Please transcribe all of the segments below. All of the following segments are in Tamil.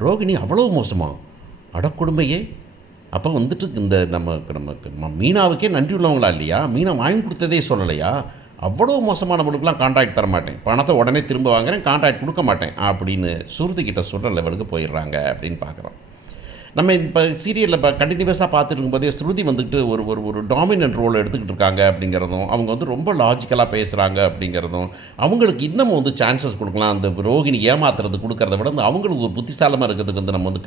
ரோகிணி அவ்வளோ மோசமா? அடக்கொடுமையே! அப்போ வந்துட்டு இந்த நமக்கு நமக்கு மீனாவுக்கே நன்றி உள்ளவங்களா இல்லையா? மீனா வாங்கி கொடுத்ததே சொல்லலையா? அவ்வளோ மோசமானவங்களுக்குலாம் கான்ட்ராக்ட் தர மாட்டேன், பணத்தை உடனே திரும்ப வாங்குறேன், கான்ட்ராக்ட் கொடுக்க மாட்டேன் அப்படின்னு சுருதிக்கிட்ட சொல்கிற லெவலுக்கு போயிடுறாங்க அப்படின்னு பார்க்குறோம். நம்ம இப்போ சீரியலில் இப்போ கண்டினியூஸாக பார்த்துட்டு இருக்கும்போதே ஸ்ருதி வந்துட்டு ஒரு ஒரு ஒரு டாமினன்ட் ரோல் எடுத்துக்கிட்டு இருக்காங்க அப்படிங்கிறதும், அவங்க வந்து ரொம்ப லாஜிக்கலாக பேசுகிறாங்க அப்படிங்கிறதும், அவங்களுக்கு இன்னமும் வந்து சான்சஸ் கொடுக்கலாம். அந்த ரோகிணி ஏமாத்துறது கொடுக்கறத விட வந்து அவங்களுக்கு ஒரு புத்திசாலமாக இருக்கிறதுக்கு வந்து நம்ம வந்து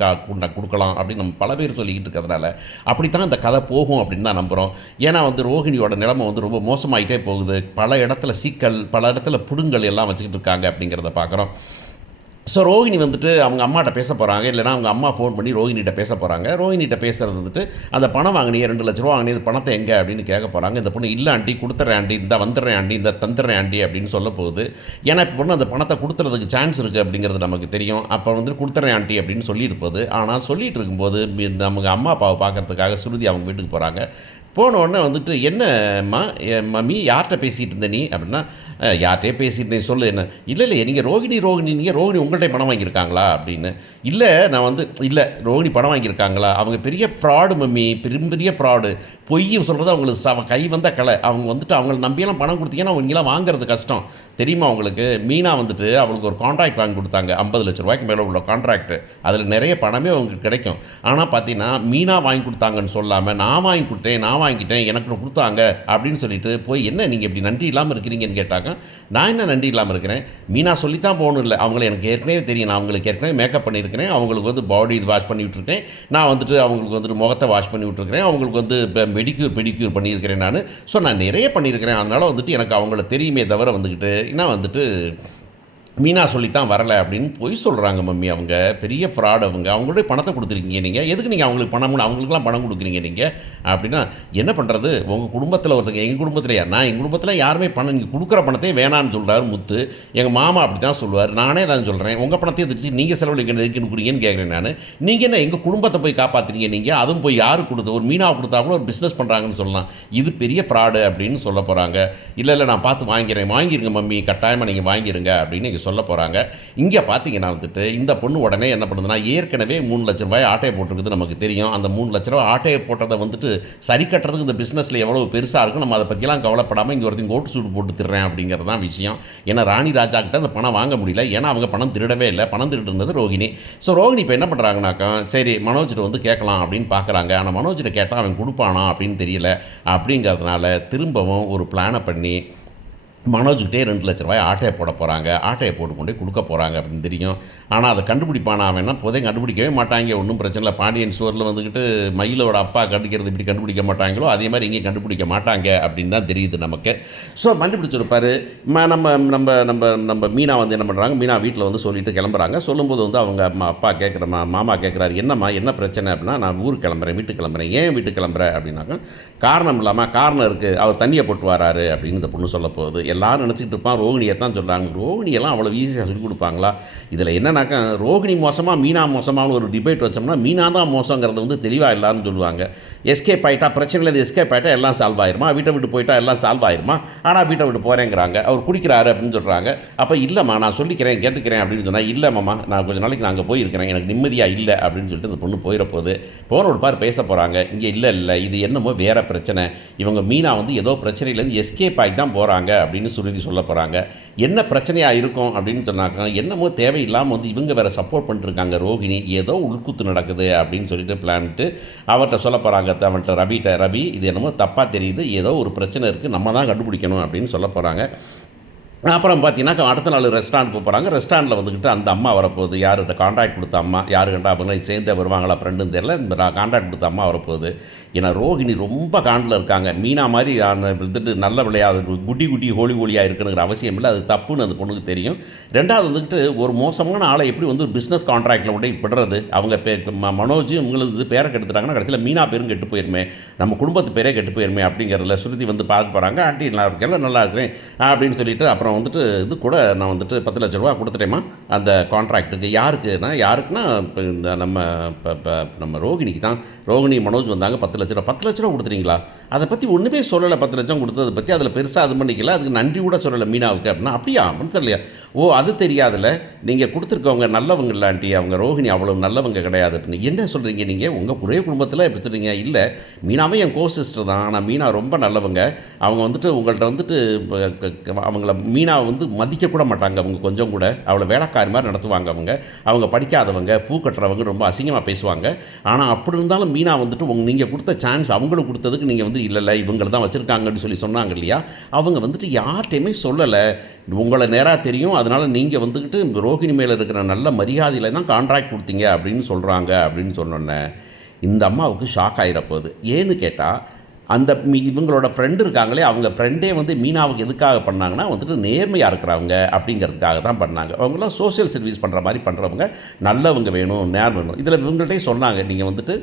கொடுக்கலாம் அப்படின்னு நம்ம பல பேர் சொல்லிக்கிட்டு இருக்கிறதுனால அப்படித்தான் இந்த கதை போகும் அப்படின்னு தான் நம்புகிறோம். ஏன்னா வந்து ரோகிணியோட நிலைமை வந்து ரொம்ப மோசமாயிட்டே போகுது. பல இடத்துல சிக்கல், பல இடத்துல புடுங்கல் எல்லாம் வச்சுக்கிட்டு இருக்காங்க அப்படிங்கிறத பார்க்குறோம். ஸோ ரோஹிணி வந்துட்டு அவங்க அம்மாட்ட பேச போகிறாங்க, இல்லைனா அவங்க அம்மா ஃபோன் பண்ணி ரோஹிணிகிட்ட பேச போகிறாங்க. ரோஹிணிகிட்ட பேசுகிறது வந்துட்டு, அந்த பணம் வாங்கினியே ₹2,00,000 வாங்கினது பணத்தை எங்கே அப்படின்னு கேட்க போகிறாங்க. இந்த பொண்ணு இல்லை ஆண்டி கொடுத்துட்றேன் ஆண்டி, இந்த வந்துடுறேன் ஆண்டி, இந்த தந்துடுறேன் ஆண்டி அப்படின்னு சொல்ல போகுது. ஏன்னா இப்போ பொண்ணு அந்த பணத்தை கொடுத்துறதுக்கு சான்ஸ் இருக்குது அப்படிங்கிறது நமக்கு தெரியும். அப்போ வந்துட்டு கொடுத்துட்றேன் ஆண்டி அப்படின்னு சொல்லிட்டு போகுது. ஆனால் சொல்லிகிட்டு இருக்கும்போது நமக்கு அம்மா அப்பாவை பார்க்கறதுக்காக சுருதி அவங்க வீட்டுக்கு போகிறாங்க. போன உடனே வந்துட்டு, என்னம்மா மம்மி யார்கிட்ட பேசிகிட்டு இருந்த நீ அப்படின்னா, யார்கிட்டயே பேசியிருந்தேன் சொல்லு என்ன. இல்லை இல்லை நீங்கள் ரோகிணி நீங்கள் ரோகிணி உங்கள்கிட்ட பணம் வாங்கியிருக்காங்களா அப்படின்னு. இல்லை நான் வந்து இல்லை ரோகிணி பணம் வாங்கியிருக்காங்களா, அவங்க பெரிய ஃப்ராடு மம்மி, பெரிய ஃப்ராடு, பொய் சொல்கிறது அவங்களுக்கு கை வந்த கலை. அவங்க வந்துட்டு அவங்கள நம்பியெல்லாம் பணம் கொடுத்தீங்கன்னா அவங்களாம் வாங்குறது கஷ்டம் தெரியுமா உங்களுக்கு. மீனா வந்துட்டு அவங்களுக்கு ஒரு கான்ட்ராக்ட் வாங்கி கொடுத்தாங்க, ₹50,00,000 மேலே உள்ள கான்ட்ராக்ட். அதில் நிறைய பணமே அவங்களுக்கு கிடைக்கும். ஆனால் பார்த்தீங்கன்னா மீனா வாங்கி கொடுத்தாங்கன்னு சொல்லாமல் நான் வாங்கி கொடுத்தேன், நான் வாங்கிட்டேன், எனக்கு கொடுத்தாங்க அப்படின்னு சொல்லிட்டு போய், என்ன நீங்கள் இப்படி நன்றி இல்லாமல் இருக்கிறீங்கன்னு கேட்டாங்க. நான் என்ன நன்றி இல்லாமல் இருக்கிறேன், மீனா சொல்லித்தான் போகணும் இல்லை, அவங்கள எனக்கு ஏற்கனவே தெரியும், நான் அவங்களுக்கு ஏற்கனவே மேக்கப் பண்ணியிருக்கிறேன், அவங்களுக்கு வந்து பாடி இது வாஷ் பண்ணி விட்டுருக்கேன், நான் வந்துட்டு அவங்களுக்கு வந்துட்டு முகத்தை வாஷ் பண்ணி விட்டுருக்கிறேன், அவங்களுக்கு வந்து பெடிக்யூர் பண்ணியிருக்கிறேன் நான். ஸோ நான் நிறைய பண்ணியிருக்கிறேன், அதனால் வந்துட்டு எனக்கு அவங்கள தெரியுமே தவிர வந்துக்கிட்டு என்ன வந்துட்டு மீனா சொல்லித்தான் வரலை அப்படின்னு பொய் சொல்கிறாங்க மம்மி. அவங்க பெரிய ஃப்ராட். அவங்களுடைய பணத்தை கொடுத்துருக்கீங்க நீங்கள், எதுக்கு நீங்கள் அவங்களுக்கு அவங்களுக்குலாம் பணம் கொடுக்குறீங்க நீங்கள் அப்படின்னா, என்ன பண்ணுறது உங்கள் குடும்பத்தில் ஒருத்தங்க, எங்கள் குடும்பத்திலையா, நான் எங்கள் குடும்பத்தில் யாருமே பணம் நீங்கள் கொடுக்குற பணத்தையே வேணான்னு சொல்கிறாரு முத்து. எங்கள் மாமா அப்படி தான் சொல்லுவார், நானே தான் சொல்கிறேன், உங்கள் பணத்தையும் திருச்சி நீங்கள் செலவழிக்க எதுக்கு கொடுக்குறீங்கன்னு கேட்குறேன் நான். நீங்கள் என்ன எங்கள் குடும்பத்தை போய் காப்பாற்றுறீங்க நீங்கள், அதுவும் போய் யாரு கொடுத்து, ஒரு மீனாவை கொடுத்தா கூட ஒரு பிஸ்னஸ் பண்ணுறாங்கன்னு சொல்லலாம், இது பெரிய ஃப்ராடு அப்படின்னு சொல்ல போகிறாங்க. இல்லை நான் பார்த்து வாங்கிருங்க மம்மி, கட்டாயமாக நீங்கள் வாங்கிருங்க அப்படின்னு நீங்கள் சொல்ல போகிறாங்க. இங்கே பார்த்தீங்கன்னா வந்துட்டு இந்த பொண்ணு உடனே என்ன பண்ணுதுன்னா, ஏற்கனவே ₹3,00,000 ஆட்டையை போட்டிருக்குது நமக்கு தெரியும். அந்த ₹3,00,000 ஆட்டையை போட்டதை வந்துட்டு சரி கட்டுறதுக்கு இந்த பிஸ்னஸில் எவ்வளோ பெருசாக இருக்கும், நம்ம அதை பற்றியெல்லாம் கவலைப்படாமல் இங்கே ஒருத்தங்க கோட்டு சூட்டு போட்டு திடுறேன் அப்படிங்கிறது தான் விஷயம். ஏன்னா ராணி ராஜா கிட்ட அந்த பணம் வாங்க முடியல, ஏன்னா அவங்க பணம் திருடவே இல்லை, பணம் திருட்டு இருந்தது ரோகிணி. ஸோ ரோகிணி இப்போ என்ன பண்ணுறாங்கனாக்கா, சரி மனோஜிட்ட வந்து கேட்கலாம் அப்படின்னு பார்க்குறாங்க. ஆனால் மனோஜிட்ட கேட்டால் அவன் கொடுப்பானா அப்படின்னு தெரியல. அப்படிங்கிறதுனால திரும்பவும் ஒரு பிளானை பண்ணி மனோஜ்கிட்டே ₹2,00,000 ஆட்டையை போட போகிறாங்க. ஆட்டையை போட்டு கொண்டே கொடுக்க போகிறாங்க அப்படின்னு தெரியும். ஆனால் அதை கண்டுபிடிப்பானா அவன்னா, போதே கண்டுபிடிக்கவே மாட்டாங்க, ஒன்றும் பிரச்சனை இல்லை. பாண்டியன் ஸ்டோரில் வந்துக்கிட்டு மயிலோட அப்பா கண்டுக்கிறது இப்படி கண்டுபிடிக்க மாட்டாங்களோ அதே மாதிரி இங்கே கண்டுபிடிக்க மாட்டாங்க அப்படின்னு தான் தெரியுது நமக்கு. ஸோ கண்டுபிடிச்சிருப்பார். நம்ம நம்ம நம்ம நம்ம மீனா வந்து என்ன பண்ணுறாங்க, மீனா வீட்டில் வந்து சொல்லிட்டு கிளம்புறாங்க. சொல்லும்போது வந்து அவங்க அப்பா கேட்குற மாமா கேட்குறாரு, என்னம்மா என்ன பிரச்சனை அப்படின்னா, நான் ஊருக்கு கிளம்புறேன், வீட்டுக்கு கிளம்புறேன். ஏன் வீட்டுக்கு கிளம்புறேன் அப்படின்னாக்கா, காரணம் இல்லாமல் காரணம் இருக்குது, அவர் தண்ணியை போட்டு வராரு அப்படின்னு இந்த பொண்ணு சொல்ல போகுது. எல்லாரும் நினச்சிக்கிட்டு இருப்பான் ரோகிணியை தான் சொல்கிறாங்க. ரோகிணியெல்லாம் அவ்வளோ ஈஸியாக சொல்லிக் கொடுப்பாங்களா? இதில் என்னன்னாக்கா, ரோகிணி மோசமாக மீனா மோசமான ஒரு டிபேட் வச்சோம்னா, மீனா தான் மோசங்கிறது வந்து தெளிவாக எல்லாரும் சொல்லுவாங்க. எஸ்கேப் ஆகிட்டா பிரச்சனையில் எஸ்கேப் ஆகிட்டா எல்லாம் சால்வ் ஆயிருமா, வீட்டை விட்டு போயிட்டா எல்லாம் சால்வ் ஆயிருமா, ஆனால் வீட்டை விட்டு போகிறேங்கிறாங்க, அவர் குடிக்கிறாரு அப்படின்னு சொல்கிறாங்க. அப்போ இல்லைம்மா நான் சொல்லிக்கிறேன் கேட்டுக்கிறேன் அப்படின்னு சொன்னால், இல்லை மாமா நான் கொஞ்சம் நாளைக்கு நான் அங்கே போயிருக்கிறேன், எனக்கு நிம்மதியாக இல்லை அப்படின்னு சொல்லிட்டு அந்த பொண்ணு போயிட போகுது. போன ஒரு பார் பேச போகிறாங்க. இங்கே இல்லை இது என்னமோ வேறு பிரச்சனை, இவங்க மீனா வந்து ஏதோ பிரச்சனையிலேருந்து எஸ்கேப் ஆகி தான் போகிறாங்க அப்படின்னு சுருதி சொல்ல போகிறாங்க. என்ன பிரச்சனையாக இருக்கும் அப்படின்னு சொன்னாக்க, என்னமோ தேவையில்லாமல் வந்து இவங்க வேறு சப்போர்ட் பண்ணிட்டுருக்காங்க ரோகிணி, ஏதோ உள்குத்து நடக்குது அப்படின்னு சொல்லிட்டு பிளான்ட்டு அவர்கிட்ட சொல்ல போகிறாங்க. அவன்கிட்ட ரவி இது என்னமோ தப்பாக தெரியுது, ஏதோ ஒரு பிரச்சனை இருக்குது, நம்ம தான் கண்டுபிடிக்கணும் அப்படின்னு சொல்ல போகிறாங்க. அப்புறம் பார்த்தீங்கன்னா அடுத்த நாள் ரெஸ்டாரண்ட் போகிறாங்க. ரெஸ்டாரண்ட்டில் வந்துக்கிட்டு அந்த அம்மா வரப்போகுது. யார் இந்த கான்ட்ராக்ட் கொடுத்த அம்மா, யார் கண்டா அவங்க சேர்ந்தே வருவாங்களா ஃப்ரெண்டுன்னு தெரியல. இந்த கான்ட்ராக்ட் கொடுத்த அம்மா வரப்போகுது. ஏன்னா ரோகிணி ரொம்ப காண்டில் இருக்காங்க. மீனா மாதிரி வந்துட்டு நல்ல விளையாது குட்டி ஹோலியாக இருக்குங்கிற அவசியம் இல்லை, அது தப்புன்னு அந்த பொண்ணுக்கு தெரியும். ரெண்டாவது வந்துக்கிட்டு ஒரு மோசமான ஆளை எப்படி வந்து ஒரு பிஸ்னஸ் கான்ட்ராக்டில் விட விடுறது, அவங்க மனோஜ் உங்களுக்கு பேரை கெடுத்துட்டாங்கன்னா கடைசியில் மீனா பேரும் கெட்டு போயிருமே, நம்ம குடும்பத்து பேரே கெட்டு போயிருமே அப்படிங்கிறதுல ஸ்ருதி வந்து பார்க்க போகிறாங்க. ஆண்டி நல்லா இருக்கேன், நல்லா இருக்கிறேன் அப்படின்னு சொல்லிட்டு அப்புறம் வந்துட்டு இது கூட நான் வந்துட்டு ₹10,00,000 கொடுத்துட்டேம்மா அந்த கான்ட்ராக்ட்டுக்கு. யாருக்குன்னா இப்போ இந்த நம்ம ரோகிணிக்கு தான். ரோகிணி மனோஜ் வந்தாங்க, ₹10,00,000 கொடுத்துறீங்களா அதை பற்றி ஒன்றுமே சொல்லலை, 10 லட்சம் கொடுத்ததை பற்றி அதில் பெருசாக அது பண்ணிக்கல, அதுக்கு நன்றி கூட சொல்லலை மீனாவுக்கு அப்படின்னா. அப்படியா அப்படின்னு தெரியலையா? ஓ அது தெரியாதுல்ல, நீங்கள் கொடுத்துருக்கவங்க நல்லவங்க இல்லை ஆண்டி, அவங்க ரோஹிணி அவ்வளோ நல்லவங்க கிடையாது அப்படின்னு. என்ன சொல்கிறீங்க நீங்கள்? உங்கள் ஒரே குடும்பத்தில் எப்படி சொல்கிறீங்க? இல்லை, மீனாவே என் கோ சிஸ்டர் தான், ஆனால் மீனா ரொம்ப நல்லவங்க. அவங்க வந்துட்டு உங்கள்கிட்ட வந்துட்டு அவங்கள மீனாவை வந்து மதிக்கக்கூட மாட்டாங்க அவங்க கொஞ்சம் கூட. அவளை வேலைக்காரி மாதிரி நடத்துவாங்க அவங்க. அவங்க படிக்காதவங்க, பூ கட்டுறவங்க, ரொம்ப அசிங்கமாக பேசுவாங்க. ஆனால் அப்படி இருந்தாலும் மீனா வந்துட்டு நீங்கள் கொடுத்த சான்ஸ் அவங்களுக்கு கொடுத்ததுக்கு நீங்கள் வந்து இல்லை இவங்களை தான் வச்சுருக்காங்கன்னு சொல்லி சொன்னாங்க இல்லையா? அவங்க வந்துட்டு யார்கிட்டையுமே சொல்லலை. உங்களை நேராக தெரியும், அதனால் நீங்கள் வந்துக்கிட்டு ரோஹிணி மேலே இருக்கிற நல்ல மரியாதையில் தான் கான்ட்ராக்ட் கொடுத்தீங்க அப்படின்னு சொல்கிறாங்க அப்படின்னு சொன்னோன்னே இந்த அம்மாவுக்கு ஷாக் ஆகிடப்போகுது. ஏன்னு கேட்டால், அந்த இவங்களோட ஃப்ரெண்டு இருக்காங்களே, அவங்க ஃப்ரெண்டே வந்து மீனாவுக்கு எதுக்காக பண்ணாங்கன்னா வந்துட்டு நேர்மையாக இருக்கிறவங்க அப்படிங்கிறதுக்காக தான் பண்ணாங்க. அவங்களாம் சோஷியல் சர்வீஸ் பண்ணுற மாதிரி பண்ணுறவங்க, நல்லவங்க வேணும், நேர்மை வேணும். இதில் இவங்கள்ட்டே சொன்னாங்க, நீங்கள் வந்துட்டு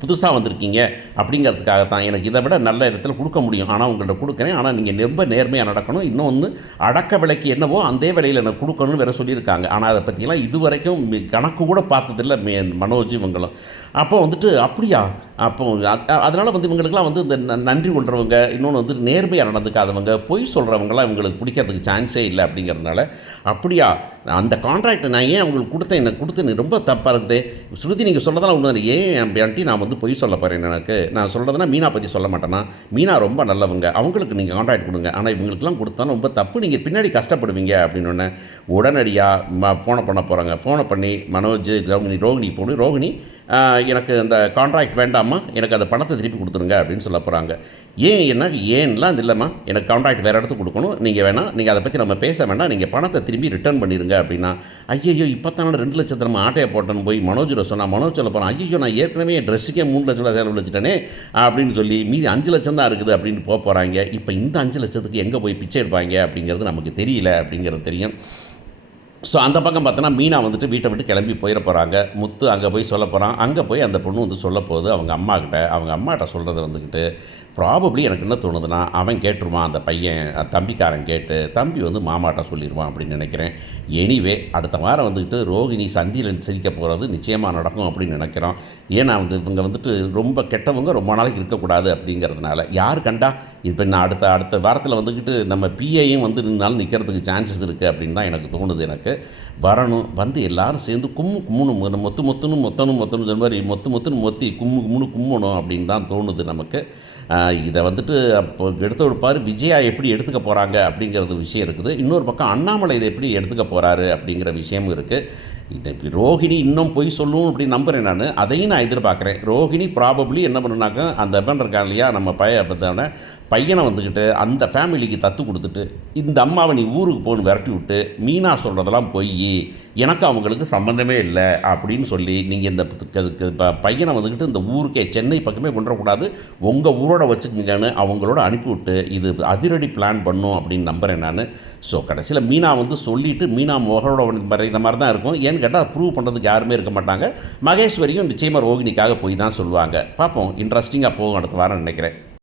புதுசாக வந்திருக்கீங்க அப்படிங்கிறதுக்காக தான், எனக்கு இதை விட நல்ல இடத்துல கொடுக்க முடியும், ஆனால் உங்கள்கிட்ட கொடுக்குறேன், ஆனால் நீங்கள் ரொம்ப நேர்மையாக நடக்கணும், இன்னொன்று அடக்க விலைக்கு என்னவோ அந்த விலையில் எனக்கு கொடுக்கணும்னு வேறு சொல்லியிருக்காங்க. ஆனால் அதை பற்றிலாம் இது வரைக்கும் கணக்கு கூட பார்த்ததில்லை மனோஜ் இவங்களும். அப்போ வந்துட்டு அப்படியா, அப்போ அதனால் வந்து இவங்களுக்கெல்லாம் வந்து இந்த நன்றி கொள்கிறவங்க, இன்னொன்று வந்து நேர்மையாக நடந்துக்காதவங்க, பொய் சொல்கிறவங்களாம் இவங்களுக்கு பிடிக்கிறதுக்கு சான்ஸே இல்லை அப்படிங்கிறதுனால, அப்படியா அந்த கான்ட்ராக்டை நான் ஏன் அவங்களுக்கு கொடுத்தேன், எனக்கு கொடுத்து ரொம்ப தப்பாக இருக்குது ஸ்ருதி, நீங்கள் சொல்கிறதெல்லாம் ஒன்று ஏன் ஆண்டி நான் வந்து பொய் சொல்ல போகிறேன், நான் சொல்கிறதுனா மீனா பற்றி சொல்ல மாட்டேன்னா, மீனா ரொம்ப நல்லவங்க, அவங்களுக்கு நீங்கள் கான்ட்ராக்ட் கொடுங்க, ஆனால் இவங்களுக்குலாம் கொடுத்தாலும் ரொம்ப தப்பு, நீங்கள் பின்னாடி கஷ்டப்படுவீங்க அப்படின்னு உடனடியாக ஃபோனை பண்ண போகிறாங்க. ஃபோனை பண்ணி மனோஜ் ரோகிணி போடு, ரோகிணி எனக்கு அந்த கான்ட்ராக்ட் வேண்டாம்மா, எனக்கு அந்த பணத்தை திருப்பி கொடுத்துருங்க அப்படின்னு சொல்ல போகிறாங்க. ஏன்லாம் அது இல்லைம்மா, எனக்கு கான்ட்ராக்ட் வேறு இடத்துக்கு கொடுக்கணும், நீங்கள் அதை பற்றி நம்ம பேச வேண்டாம், நீங்கள் பணத்தை திரும்பி ரிட்டர்ன் பண்ணிடுங்க அப்படின்னா, ஐயோ இப்போ தானே 2 லட்சத்தை நம்ம ஆட்டையை போட்டோன்னு போய் மனோஜில் சொன்னால், மனோஜ் சொல்ல போகிறான், ஐயோ நான் ஏற்கனவே என் ட்ரெஸ்ஸுக்கே 3 லட்சம் செலவு வச்சுட்டேனே அப்படின்னு சொல்லி மீதி 5 லட்சம் தான் இருக்குது அப்படின்னு போகிறாங்க. இப்போ இந்த 5 லட்சத்துக்கு எங்கே போய் பிச்சை எடுப்பாங்க அப்படிங்கிறது நமக்கு தெரியல அப்படிங்கிறது தெரியும். ஸோ அந்த பக்கம் பார்த்தோன்னா மீனா வந்துட்டு வீட்டை விட்டு கிளம்பி போயிட போகிறாங்க. முத்து அங்கே போய் சொல்ல போகிறான். அங்கே போய் அந்த பொண்ணு வந்து சொல்ல போகுது அவங்க அம்மாக்கிட்ட சொல்கிறத வந்துக்கிட்டு, ப்ராபப்ளி எனக்கு என்ன தோணுதுன்னா, அவன் கேட்டுருவான், அந்த பையன் தம்பிக்காரன் கேட்டு தம்பி வந்து மாமாட்ட சொல்லிடுவான் அப்படின்னு நினைக்கிறேன். எனிவே அடுத்த வாரம் வந்துக்கிட்டு ரோகிணி சந்தியில் சிரிக்க போகிறது நிச்சயமாக நடக்கும் அப்படின்னு நினைக்கிறோம். ஏன்னா இவங்க வந்துட்டு ரொம்ப கெட்டவங்க, ரொம்ப நாளைக்கு இருக்கக்கூடாது அப்படிங்கிறதுனால. யார் கண்டா இப்போ நான் அடுத்த வாரத்தில் வந்துக்கிட்டு நம்ம பிஏயும் வந்து நின்னாலும் நிற்கிறதுக்கு சான்சஸ் இருக்குது அப்படின்னு தான் எனக்கு தோணுது. எனக்கு வரணும், வந்து எல்லோரும் சேர்ந்து கும்முன்னு மொத்தணும் சொன்ன மாதிரி மொத்துன்னு மொத்தி கும்மணும் அப்படின்னு தான் தோணுது நமக்கு. இதை வந்துட்டு அப்போ எடுத்து கொடுப்பார் விஜயா எப்படி எடுத்துக்க போகிறாங்க அப்படிங்கிறது விஷயம் இருக்குது. இன்னொரு பக்கம் அண்ணாமலை இதை எப்படி எடுத்துக்க போகிறாரு அப்படிங்கிற விஷயமும் இருக்குது. இப்போ ரோஹிணி இன்னும் போய் சொல்லும் அப்படின்னு நம்புகிறேன் நான். அதையும் நான் எதிர்பார்க்குறேன். ரோஹிணி ப்ராபப்ளி என்ன பண்ணுனாக்கா, அந்த இவன் இருக்கான் இல்லையா நம்ம பையனை வந்துக்கிட்டு அந்த ஃபேமிலிக்கு தத்து கொடுத்துட்டு, இந்த அம்மாவை நீ ஊருக்கு போகணும் விரட்டி விட்டு, மீனா சொல்கிறதெல்லாம் போய் எனக்கு அவங்களுக்கு சம்மந்தமே இல்லை அப்படின்னு சொல்லி, நீங்கள் இந்த பையனை வந்துக்கிட்டு இந்த ஊருக்கே சென்னை பக்கமே கொண்டுறக்கூடாது, உங்கள் ஊரோட வச்சுக்கோங்கன்னு அவங்களோட அனுப்பிவிட்டு இது அதிரடி பிளான் பண்ணும் அப்படின்னு நம்புகிறேன் நான். ஸோ கடைசியில் மீனா வந்து சொல்லிவிட்டு மீனா மோகனோட இந்த மாதிரி தான் இருக்கும். ஏன்னு கேட்டால் ப்ரூவ் பண்ணுறதுக்கு யாருமே இருக்க மாட்டாங்க. மகேஸ்வரியும் நிச்சயமாக ரோகிணிக்காக போய் தான் சொல்லுவாங்க. பார்ப்போம், இன்ட்ரெஸ்டிங்காக போகும் அடுத்த வாரம் நினைக்கிறேன்.